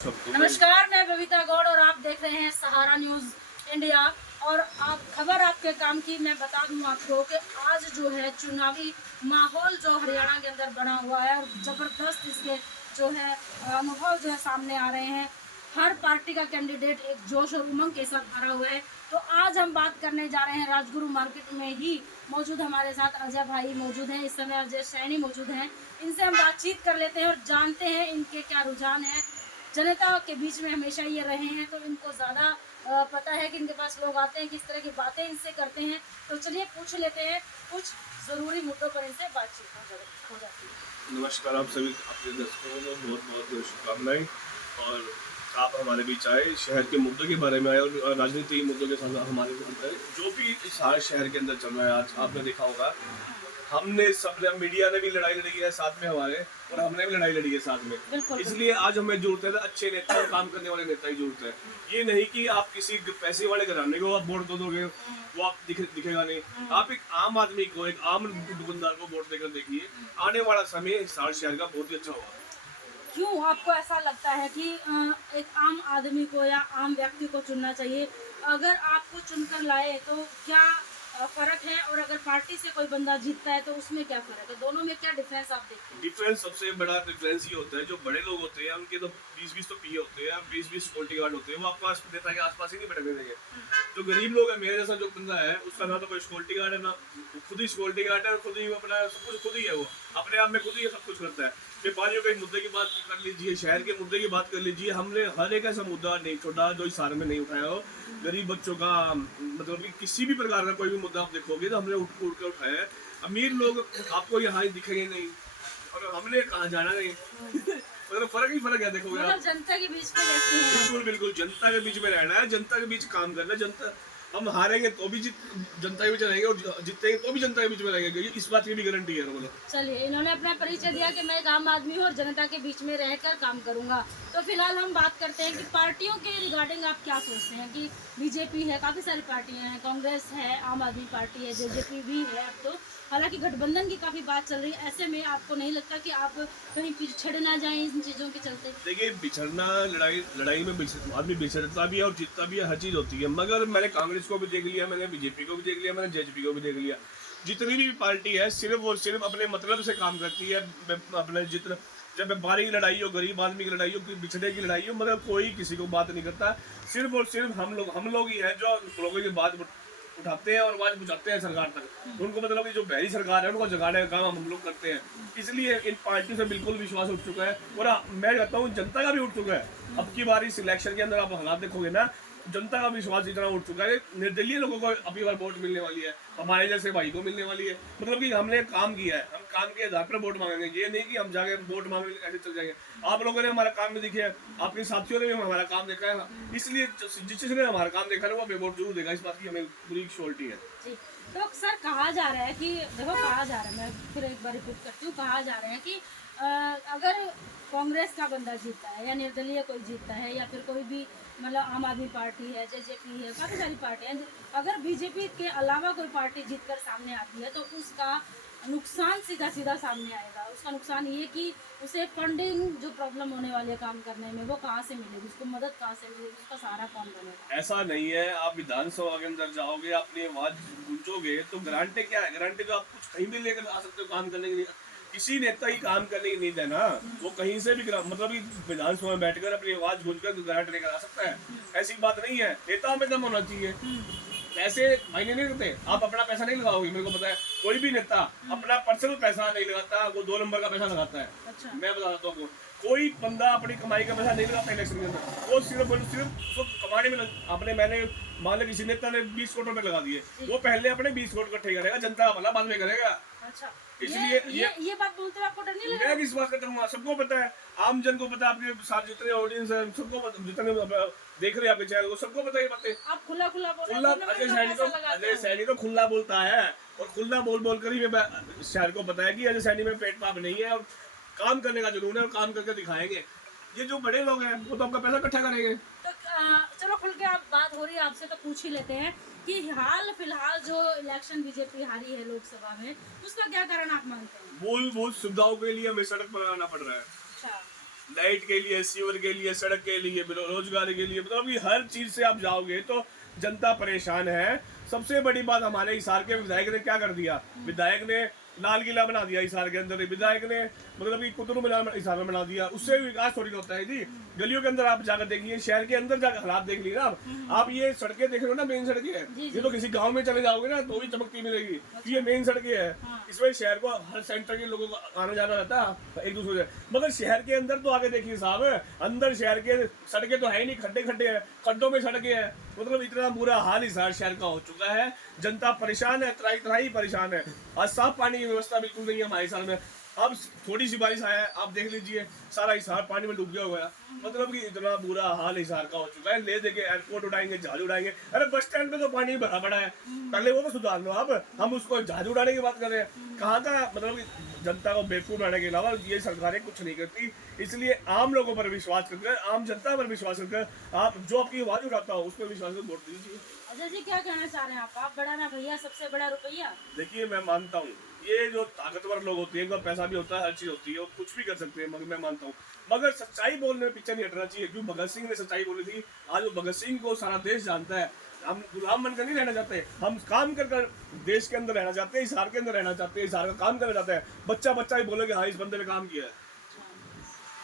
नमस्कार, मैं बबीता गौड़ और आप देख रहे हैं सहारा न्यूज़ इंडिया। और आप खबर आपके काम की मैं बता दूं आपको कि आज जो है चुनावी माहौल जो हरियाणा के अंदर बना हुआ है और ज़बरदस्त इसके जो है अनुभव जो है सामने आ रहे हैं। हर पार्टी का कैंडिडेट एक जोश और उमंग के साथ भरा हुआ है। तो आज हम बात करने जा रहे हैं राजगुरु मार्केट में ही मौजूद हमारे साथ अजय भाई मौजूद हैं, इस समय अजय सैनी मौजूद हैं। इनसे हम बातचीत कर लेते हैं और जानते हैं इनके क्या रुझान है। जनता के बीच में हमेशा ये रहे हैं तो इनको ज़्यादा पता है कि इनके पास लोग आते हैं, किस तरह की बातें इनसे करते हैं। तो चलिए पूछ लेते हैं, कुछ ज़रूरी मुद्दों पर इनसे बातचीत हो जाती है। नमस्कार, आप सभी अपने दर्शकों को बहुत बहुत शुभकामनाएं। और आप हमारे बीच आए, शहर के मुद्दों के बारे में आए और राजनीतिक मुद्दों के साथ हमारे साथ आए। जो भी इस शहर के अंदर चल रहा है आज आपने देखा होगा, हमने सबने मीडिया ने भी लड़ाई लड़ी है साथ में हमारे, और हमने भी लड़ाई लड़ी है साथ में। इसलिए आज हमें जरूरत है अच्छे नेता और काम करने वाले नेता की जरूरत है। ये नहीं कि आप किसी पैसे वाले घराने को आप वोट दो दोगे वो आप दिखेगा नहीं। आप एक आम आदमी को, एक आम दुकानदार को वोट देकर देखिए, आने वाला समय हिसार शहर का बहुत ही अच्छा होगा। क्यों आपको ऐसा लगता है कि एक आम आदमी को या आम व्यक्ति को चुनना चाहिए? अगर आपको चुनकर लाए तो क्या फर्क है, और अगर पार्टी से कोई बंदा जीतता है तो उसमें क्या फर्क है? दोनों में क्या डिफरेंस आप देखते हैं? डिफरेंस, सबसे बड़ा डिफरेंस ये होता है, जो बड़े लोग होते हैं उनके तो 20-20 तो पीए होते हैं, 20-20 सिक्योरिटी गार्ड होते हैं, वो आपको नेता के आसपास ही नहीं बैठने देंगे। जो गरीब लोग है, मेरे जैसा जो बंदा है, उसका ना तो कोई सिक्योरिटी गार्ड है, ना खुद ही सिक्योरिटी गार्ड है, खुद ही अपना सब कुछ खुद ही है, वो अपने आप में खुद ही सब कुछ करता है। व्यापारियों के मुद्दे की बात कर लीजिए, शहर के मुद्दे की बात कर लीजिए, हमने हर एक ऐसा मुद्दा नहीं छोड़ा जो इस सारे में नहीं उठाया हो। गरीब बच्चों का, मतलब कि किसी भी प्रकार का कोई भी मुद्दा आप देखोगे तो हमने उठ कर उठाया है। अमीर लोग आपको यहाँ ही दिखेंगे नहीं, और हमने कहाँ जाना नहीं। मतलब फर्क ही फर्क है, देखोगे मतलब जनता के बीच में रहते हैं। बिल्कुल बिल्कुल, जनता के बीच में रहना है, जनता के बीच काम करना है। जनता, हम हारेंगे तो भी जनता के बीच रहेंगे और जीतेंगे तो भी जनता के बीच में रहेंगे, इस बात की भी गारंटी है। बोलो। चलिए, इन्होंने अपना परिचय दिया कि मैं एक आम आदमी हूँ और जनता के बीच में रहकर काम करूंगा। तो फिलहाल हम बात करते हैं कि पार्टियों के रिगार्डिंग आप क्या सोचते हैं कि बीजेपी है, काफ़ी सारी पार्टियां हैं, कांग्रेस है, आम आदमी पार्टी है, जेजेपी भी है। अब तो हालांकि गठबंधन की काफ़ी बात चल रही है, ऐसे में आपको नहीं लगता कि आप कहीं पिछड़ ना जाएं इन चीज़ों के चलते? देखिए, बिछड़ना, लड़ाई में आदमी बिछड़ता भी है और जीतता भी है, हर चीज़ होती है। मगर मैंने कांग्रेस को भी देख लिया, मैंने बीजेपी को भी देख लिया, मैंने जेजेपी को भी देख लिया। जितनी भी पार्टी है सिर्फ और सिर्फ अपने मतलब से काम करती है। अपने जितना, जब व्यापारी की लड़ाई हो, गरीब आदमी की लड़ाई हो, बिछड़े की लड़ाई हो, मगर कोई किसी को बात नहीं करता। सिर्फ और सिर्फ हम लोग ही है जो लोगों की बात उठाते हैं और आवाज बुझाते हैं सरकार तक। उनको मतलब कि जो बहरी सरकार है उनको जगाने का काम हम लोग करते हैं। इसलिए इन पार्टियों से बिल्कुल विश्वास उठ चुका है, और मैं कहता हूँ जनता का भी उठ चुका है। अब की बार इस इलेक्शन के अंदर आप हालात देखोगे ना, जनता का विश्वास इतना उठ चुका है, निर्दलीय लोगों को अभी बार वोट मिलने वाली है, हमारे जैसे भाई को मिलने वाली है। मतलब कि हमने काम किया है, हम काम के आधार पर वोट मांगेंगे। ये नहीं कि हम जाके वोट मांगने ऐसे चल जाएंगे। आप लोगों ने हमारा काम भी देखा है, आपके साथियों ने भी हमारा काम देखा है, इसलिए जिसने हमारा काम देखा है वो हमें वोट जरूर देगा। इस बात की हमें पूरी श्योरिटी है जी। तो सर, कहा जा रहा है कि देखो, कहा जा रहा है, मैं फिर एक बार रिपीट करती हूँ, कहा जा रहा है कि अगर कांग्रेस का बंदा जीतता है या निर्दलीय कोई जीतता है या फिर कोई भी मतलब आम आदमी पार्टी है, जेजेपी है, काफ़ी सारी पार्टियाँ हैं, अगर बीजेपी के अलावा कोई पार्टी जीतकर सामने आती है तो उसका नुकसान सीधा सीधा सामने आएगा। उसका नुकसान ये कि उसे फंडिंग जो प्रॉब्लम होने वाली है काम करने में, वो कहाँ से मिलेगी, उसको मदद कहाँ से मिलेगी, उसका सहारा कौन बनेगा? ऐसा नहीं है। आप विधानसभा के अंदर जाओगे, अपनी आवाज गूंजोगे तो गारंटी क्या है? गारंटी तो आप कुछ कहीं भी लेकर आ सकते हो काम करने के लिए। किसी नेता ही काम करने की नहीं देना, वो कहीं से भी मतलब कि विधानसभा में बैठकर अपनी आवाज गूंजकर गारंटी लेकर आ सकता है। ऐसी बात नहीं है। नेता में दम होना चाहिए। पैसे मायने नहीं रखते। आप अपना पैसा नहीं लगाओगे, मेरे को पता है। कोई भी नेता अपना पर्सनल पैसा नहीं लगाता, वो 2 नंबर का पैसा लगाता है। अच्छा। मैं बताता हूँ, कोई बंदा अपनी कमाई का पैसा नहीं लगाता इलेक्शन के अंदर। वो सिर्फ उसको कमाने में आपने, मैंने मान लो किसी नेता ने 20 करोड़ रुपए लगा दिए, वो पहले अपने 20 करोड़ इकट्ठे करेगा, जनता का भला बाद में करेगा। अच्छा, इसलिए ये बात बोलते हुए आपको डर नहीं लग रहा? मैं किस बात का डरूंगा? सबको पता है, आम जन को पता है, आपके साथ जितने ऑडियंस है सबको, जितने देख रहे हैं आपके चैनल को, सबको पता है बातें। आप खुला खुला बोल खुला, अजय सैनी तो खुला बोलता है, और खुला बोल बोल कर ही शहर को पता है कि अजय सैनी में पेट पाप नहीं है और काम करने का जुनून है, और काम करके दिखाएंगे। ये जो बड़े लोग हैं वो तो आपका पैसा इकट्ठा करेंगे। तो चलो, खुल के आप बात हो रही है, आपसे तो पूछ ही लेते हैं कि हाल फिलहाल जो इलेक्शन बीजेपी हारी है लोकसभा में, उसका क्या कारण आप मानते हैं? मूलभूत सुविधाओं के लिए हमें सड़क पर आना पड़ रहा है। अच्छा, लाइट के लिए, सीवर के लिए, सड़क के लिए, रोजगार के लिए, मतलब कि हर चीज से आप जाओगे तो जनता परेशान है। सबसे बड़ी बात, हमारे हिसार के विधायक ने क्या कर दिया, विधायक ने लाल किला बना दिया हिसार के अंदर, विधायक ने मतलब कि कुतुब मीनार हिसार में बना दिया। उससे विकास थोड़ी होता है जी। गलियों के अंदर आप जाकर देखिए, शहर के अंदर जाकर हालात देख लीजिए आप ये सड़कें देख रहे हो ना, मेन सड़कें है ये, तो किसी गांव में चले जाओगे ना तो भी चमकती मिलेगी। ये मेन सड़कें है, इसमें शहर को हर सेंटर के लोगों को आना जाना रहता है एक दूसरे से। मगर शहर के अंदर तो आगे देखिए साहब, अंदर शहर के सड़कें तो है ही नहीं, खड्डे खड्डे हैं, खड्डों में सड़कें हैं। मतलब इतना बुरा हाल हिसार शहर का हो चुका है, जनता परेशान है, त्राही त्राही परेशान है। आज साफ पानी की व्यवस्था बिल्कुल नहीं है हमारे हिसार में। अब थोड़ी सी बारिश आया है, आप देख लीजिए सारा हिसार पानी में डूब गया हुआ है। मतलब कि इतना बुरा हाल हिसार का हो चुका है। ले देके एयरपोर्ट उड़ाएंगे, जहाज उड़ाएंगे। अरे बस स्टैंड पे तो पानी भरा पड़ा है, पहले वो तो सुधार लो आप। हम उसको जहाज उड़ाने की बात कर रहे हैं। कहाँ का मतलब कि जनता को बेवकूफ बनाने के अलावा ये सरकारें कुछ नहीं करती। इसलिए आम लोगों पर विश्वास करके, आम जनता पर विश्वास करके, आप जो आपकी आवाज उठाता हो उस पर विश्वास कर वोट दीजिए। अजय जी क्या कहना चाह रहे हैं आप? बड़ा ना भैया सबसे बड़ा रुपया। देखिए मैं मानता हूँ ये जो ताकतवर लोग होते हैं, इनका पैसा भी होता है, हर चीज होती है, वो कुछ भी कर सकते हैं, मगर मैं मानता हूँ। मगर सच्चाई बोलने में पीछे नहीं हटना चाहिए। क्यों भगत सिंह ने सच्चाई बोली थी, आज वो भगत सिंह को सारा देश जानता है। हम गुलाम बनकर नहीं रहना चाहते, हम काम कर कर देश के अंदर रहना चाहते हैं, हिसार के अंदर रहना चाहते हैं, हिसार का काम करना चाहते हैं। बच्चा बच्चा ही बोलेगा हाँ इस बंदे ने काम किया है।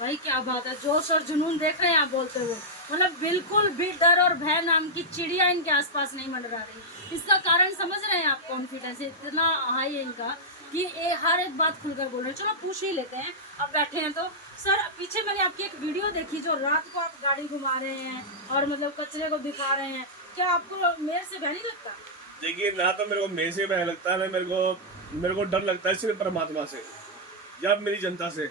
भाई क्या बात है, जोश और जुनून देख रहे हैं आप बोलते हुए। मतलब बिल्कुल भी डर और भय नाम की चिड़िया इनके आसपास नहीं मंडरा रही। इसका कारण समझ रहे हैं आप? कॉन्फिडेंस इतना हाई है इनका कि ये हर एक बात खुलकर बोल रहे हैं। चलो पूछ ही लेते हैं, अब बैठे हैं तो। सर पीछे मैंने आपकी एक वीडियो देखी, जो रात को आप गाड़ी घुमा रहे हैं और मतलब कचरे को दिखा रहे हैं। क्या आपको मेरे से भय नहीं लगता? देखिए ना तो मेरे को मेरे से भय लगता है, मेरे को डर लगता है सिर्फ परमात्मा से या मेरी जनता से।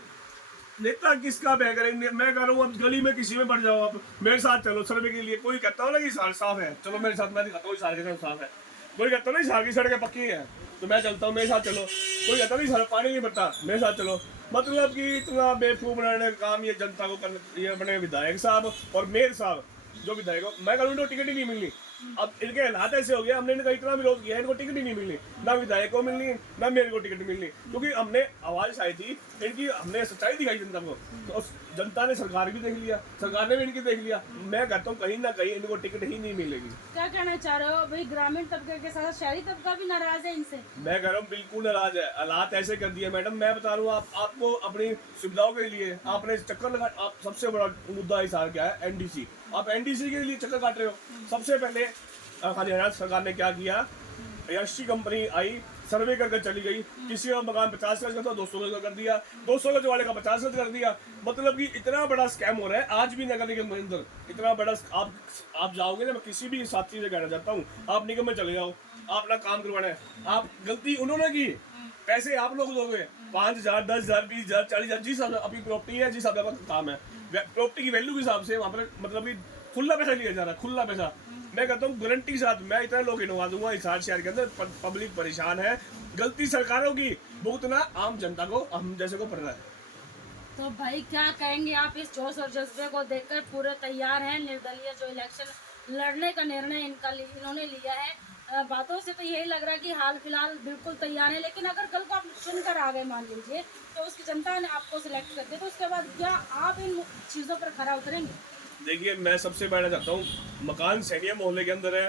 नेता किसका भय करेंगे? मैं कह रहा हूँ अब गली में किसी में बढ़ जाओ, आप मेरे साथ चलो सर्वे के लिए। कोई कहता हो ना कि हिसार साफ है, चलो मेरे साथ, मैं दिखाता हूँ हिसार के साथ साफ है। कोई कहता ना हिसार की सड़कें पक्की है, तो मैं चलता हूँ, मेरे साथ चलो। कोई कहता नहीं हिसार पानी नहीं भरता, मेरे साथ चलो। मतलब कि इतना बेवकूफ बनाने का काम ये जनता को कर, ये अपने विधायक साहब और मेयर साहब जो विधायक हो, मैं कहूँ इनको टिकट ही नहीं मिलनी। अब इनके हालात ऐसे हो गए, हमने इनका इतना विरोध किया, इनको टिकट ही नहीं मिलनी, ना विधायक को मिलनी, ना मेरे को टिकट मिलनी। क्योंकि हमने आवाज उठाई थी इनकी, हमने सच्चाई दिखाई जनता को, तो जनता ने सरकार भी देख लिया, सरकार ने भी इनकी देख लिया। मैं कहता हूँ कहीं ना कहीं इनको टिकट ही नहीं मिलेगी। क्या कहना चाह रहे हो भाई? ग्रामीण तबके के साथ शहरी तबका भी नाराज है इनसे? मैं कह रहा हूँ बिल्कुल नाराज है। हालात ऐसे कर दिए मैडम, मैं बता रहा हूँ आपको अपनी सुविधाओं के लिए आपने चक्कर लगा। आप सबसे बड़ा मुद्दा हिसार क्या है? एनडीसी। आप एनडीसी के लिए चक्कर काट रहे हो। सबसे पहले हरियाणा सरकार ने क्या किया, यशी कंपनी आई, सर्वे करके चली गई। किसी का मकान 50 गज का था, 200 गज का कर दिया, 200 गज वाले का 50 गज कर दिया। मतलब कि इतना बड़ा स्कैम हो रहा है आज भी नगर निगम के अंदर। इतना बड़ा आप जाओगे ना, मैं किसी भी साथी से कहना चाहता हूँ, आप निगम में चले जाओ, आप अपना काम करवाना है। आप गलती उन्होंने की, पैसे आप लोग दोगे 5,000, 10,000, 20,000, 40,000, जिस हिसाब से अपनी प्रॉपर्टी है, जिस हिसाब से काम है, प्रॉपर्टी की वैल्यू के हिसाब से वहाँ पर मतलब कि खुला पैसा लिया जा रहा है, खुला पैसा। मैं कहता हूँ गारंटी के साथ मैं इतना लोग इनवा दूंगा, हिसार शहर के अंदर पब्लिक परेशान है। गलती सरकारों की भुगतना आम जनता को, हम जैसे को पड़ रहा है। तो भाई क्या कहेंगे आप इस जोश और जज्बे को देखकर? पूरे तैयार हैं निर्दलीय जो इलेक्शन लड़ने का निर्णय इन्होंने लिया है। बातों से तो यही लग रहा है कि हाल फिलहाल बिल्कुल तैयार है। लेकिन अगर कल को आप चुनकर आ गए मान लीजिए, तो उसकी जनता ने आपको सिलेक्ट कर दिया, तो उसके बाद क्या आप इन चीज़ों पर खरा उतरेंगे? देखिए मैं सबसे पहले चाहता हूँ, मकान सैनिया मोहल्ले के अंदर है,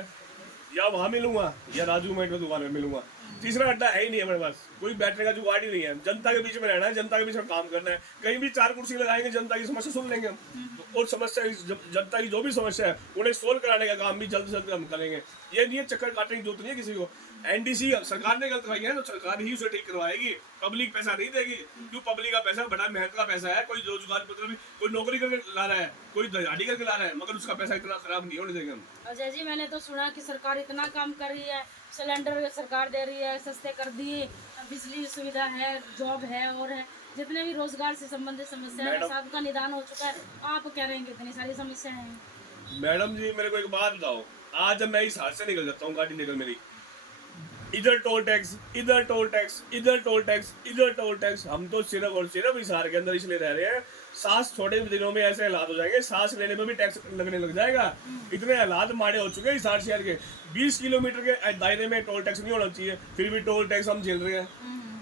या वहाँ मिलूंगा या राजू मेट की दुकान में मिलूंगा। तीसरा अड्डा है ही नहीं हमारे पास, कोई बैठने का जुगाड़ ही नहीं है। जनता के बीच में रहना है, जनता के बीच में काम करना है। कहीं भी 4 कुर्सी लगाएंगे, जनता की समस्या सुन लेंगे हम, और समस्या जनता की जो भी समस्या है उन्हें सोल्व कराने का काम भी जल्द से जल्द हम करेंगे। ये नहीं है चक्कर काटने की जरूरत नहीं है किसी को। एनडीसी सरकार ने गलत करवाई है तो सरकार ही उसे ठीक करवाएगी, पब्लिक पैसा नहीं देगी। क्यों? पब्लिक का पैसा बड़ा मेहनत का पैसा है। कोई रोजगार मतलब कोई नौकरी करके ला रहा है, कोई दहाड़ी करके ला रहा है, मगर उसका पैसा इतना खराब नहीं होने देंगे हम। अजय जी मैंने तो सुना कि सरकार इतना काम कर रही है, सिलेंडर सरकार दे रही है, सस्ते कर दिए, बिजली सुविधा है, जॉब है, और है जितने भी रोजगार से संबंधित समस्या है सबका निदान हो चुका है। आप कह रहे हैं कि इतनी सारी समस्याएं हैं। मैडम जी मेरे को एक बात बताओ, आज जब मैं इस हाथ से निकल जाता हूँ, गाड़ी निकल मेरी, इधर टोल टैक्स, इधर टोल टैक्स, इधर टोल टैक्स, इधर टोल टैक्स। हम तो सिर्फ और सिर्फ हिसार के अंदर इसलिए रह रहे हैं, सांस छोटे दिनों में ऐसे हालात हो जाएंगे, सांस लेने में भी टैक्स लगने लग जाएगा। इतने हालात माड़े हो चुके हैं हिसार शहर के। 20 किलोमीटर के दायरे में टोल टैक्स नहीं होना चाहिए, फिर भी टोल टैक्स हम झेल रहे हैं।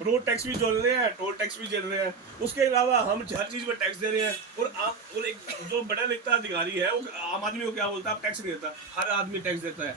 रोड टैक्स भी जोड़ रहे हैं, टोल टैक्स भी जोड़ रहे हैं, उसके अलावा हम हर चीज़ में टैक्स दे रहे हैं। और एक जो बड़ा नेता अधिकारी है वो आम आदमी को क्या बोलता है, आप टैक्स नहीं देता। हर आदमी टैक्स देता है।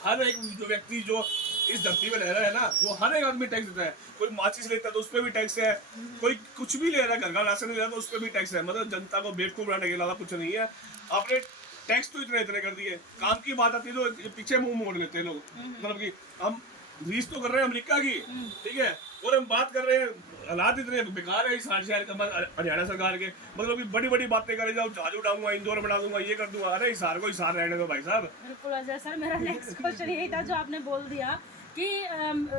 हर एक जो व्यक्ति जो इस धरती में रह रहा है ना, वो हर एक आदमी टैक्स देता है। कोई माचिस लेता है तो उस पर भी टैक्स है, कोई कुछ भी ले रहा है, घर का राशन ले रहा है तो उस पर भी टैक्स है। मतलब जनता को बेवकूफ बनाने के अलावा कुछ नहीं है। आपने टैक्स तो इतने इतने कर दिए, काम की बात आती है तो पीछे मुंह मोड़ लेते हैं लोग। मतलब कि हम रीस तो कर रहे हैं अमेरिका की, ठीक है, और हम बात कर रहे हैं, हालात इतने बेकार है इस शहर का, हरियाणा सरकार के। मतलब कि बड़ी बड़ी बातें करे जाओ, जहाज उड़ाऊंगा, इंदौर बना दूंगा, ये कर दूंगा। अरे हिसार को हिसार रहने दो भाई साहब। बिल्कुल अजय सर, मेरा नेक्स्ट क्वेश्चन यही था जो आपने बोल दिया कि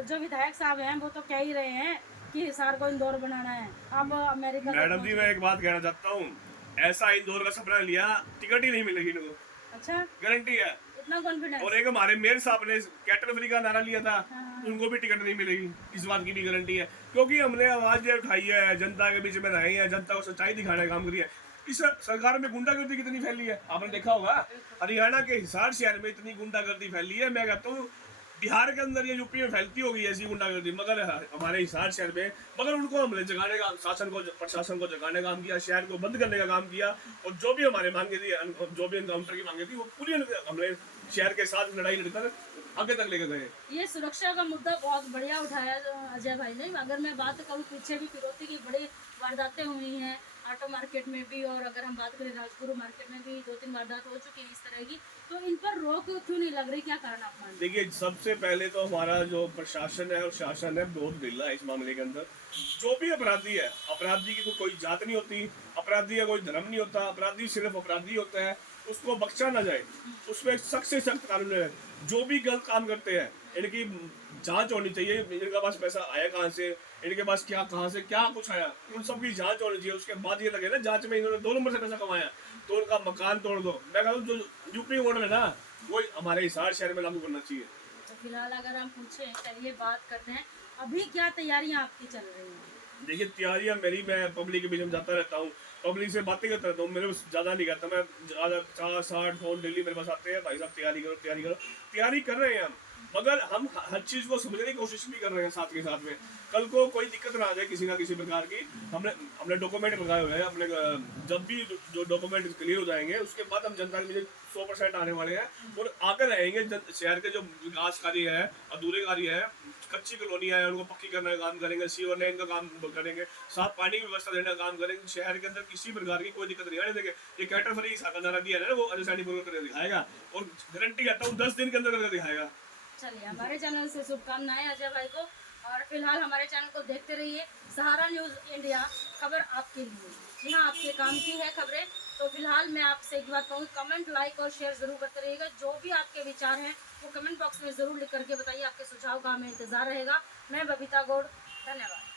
जो विधायक साहब हैं वो तो कह ही रहे हैं कि हिसार को इंदौर बनाना है। अब अमेरिका मैडम जी, मैं एक बात कहना चाहता हूँ, ऐसा इंदौर का सपना लिया, टिकट ही नहीं मिलेगी इनको, अच्छा, गारंटी है। इतना कॉन्फिडेंस। और एक हमारे मेयर साहब ने कैटल फ्री का नारा लिया था, हाँ। उनको भी टिकट नहीं मिलेगी, इस बात की भी गारंटी है। क्योंकि हमने आवाज ये उठाई है, जनता के बीच में रहे हैं, जनता को सच्चाई दिखाने का काम करिए। इस सरकार में गुंडागर्दी कितनी फैली है आपने देखा होगा। हरियाणा के हिसार शहर में इतनी गुंडागर्दी फैली है, मैं कहता हूँ बिहार के अंदर या यूपी में फैलती होगी ऐसी गुंडागर्दी, मगर हमारे हिसार शहर में, मगर उनको हमने जगाने का, प्रशासन को जगाने का काम किया, शहर को बंद करने का काम किया। और जो भी हमारे मांगे थी, जो भी एनकाउंटर की मांगे थी, वो पूरी हमने शहर के साथ लड़ाई लड़कर आगे तक लेकर गए। ये सुरक्षा का मुद्दा बहुत बढ़िया उठाया अजय भाई ने। अगर मैं बात करूँ, पीछे भी फिरौती की बड़ी वारदातें हुई हैं ऑटो मार्केट में भी, और अगर हम बात करें राजगुरु मार्केट में भी 2-3 वारदात हो चुकी हैं इस तरह की। तो इन पर रोक क्यों नहीं लग रही, क्या कारण आप मानते हैं? देखिए, सबसे पहले तो हमारा जो प्रशासन है और शासन है बहुत ढीला है इस मामले के अंदर। जो भी अपराधी है, अपराधी की कोई जात नहीं होती, अपराधी का कोई धर्म नहीं होता, अपराधी सिर्फ अपराधी होता है, उसको बख्शा ना जाए। उसमें सख्त से सख्त कानून है। जो भी गलत काम करते हैं इनकी जांच होनी चाहिए, इनके पास पैसा आया कहाँ से, इनके पास क्या, कहाँ से क्या कुछ आया, उन सब की जांच होनी चाहिए। उसके बाद ये लगे ना जांच में इन्होंने 2 नंबर से पैसा कमाया तो उनका मकान तोड़ दो। मैं कहता हूँ जो यूपी मॉडल है ना, वो हमारे हिसार शहर में लागू करना चाहिए। तो फिलहाल अगर हम पूछें, चलिए बात करते हैं, अभी क्या तैयारियां आपकी चल रही हैं? देखिए, तैयारियां मेरी, मैं पब्लिक के बीच में जाता रहता हूँ, पब्लिक से बातें करता रहता हूँ, मेरे पास ज़्यादा नहीं करता मैं। ज़्यादा 50-60 फोन डेली मेरे पास आते हैं, भाई साहब तैयारी करो, तैयारी करो। तैयारी कर रहे हैं हम, मगर हम हर चीज़ को समझने की कोशिश भी कर रहे हैं साथ के साथ में। कल को कोई दिक्कत ना आ जाए किसी ना किसी प्रकार की। हमने डॉक्यूमेंट लगाए हुए हैं अपने। जब भी जो डॉक्यूमेंट क्लियर हो जाएंगे उसके बाद हम जनता के बीच 100% आने वाले हैं और आगे रहेंगे। शहर के जो विकास कार्य है, अधूरे कार्य है, कच्ची कॉलोनियाँ है, उनको पक्की करने का काम करेंगे, सीवर लाइन का काम करेंगे, साफ पानी की व्यवस्था देने का काम करेंगे। शहर के अंदर किसी प्रकार की कोई दिक्कत नहीं आने देंगे। ये कैटर फ्री का नारा दिया है ना, वो अजय सैनी पूरा करके दिखाएगा और गारंटी कहता हूँ 10 दिन के अंदर करके दिखाएगा। चलिए, हमारे चैनल से शुभकामनाएं अजय भाई को। और फिलहाल हमारे चैनल को देखते रहिए, सहारा न्यूज़ इंडिया, खबर आपके लिए। जी हाँ, आपके काम की है खबरें। तो फिलहाल मैं आपसे एक बात कहूँ, कमेंट, लाइक और शेयर ज़रूर करते रहिएगा। जो भी आपके विचार हैं वो कमेंट बॉक्स में ज़रूर लिख करके बताइए। आपके सुझाव का हमें इंतज़ार रहेगा। मैं बबीता गौड़, धन्यवाद।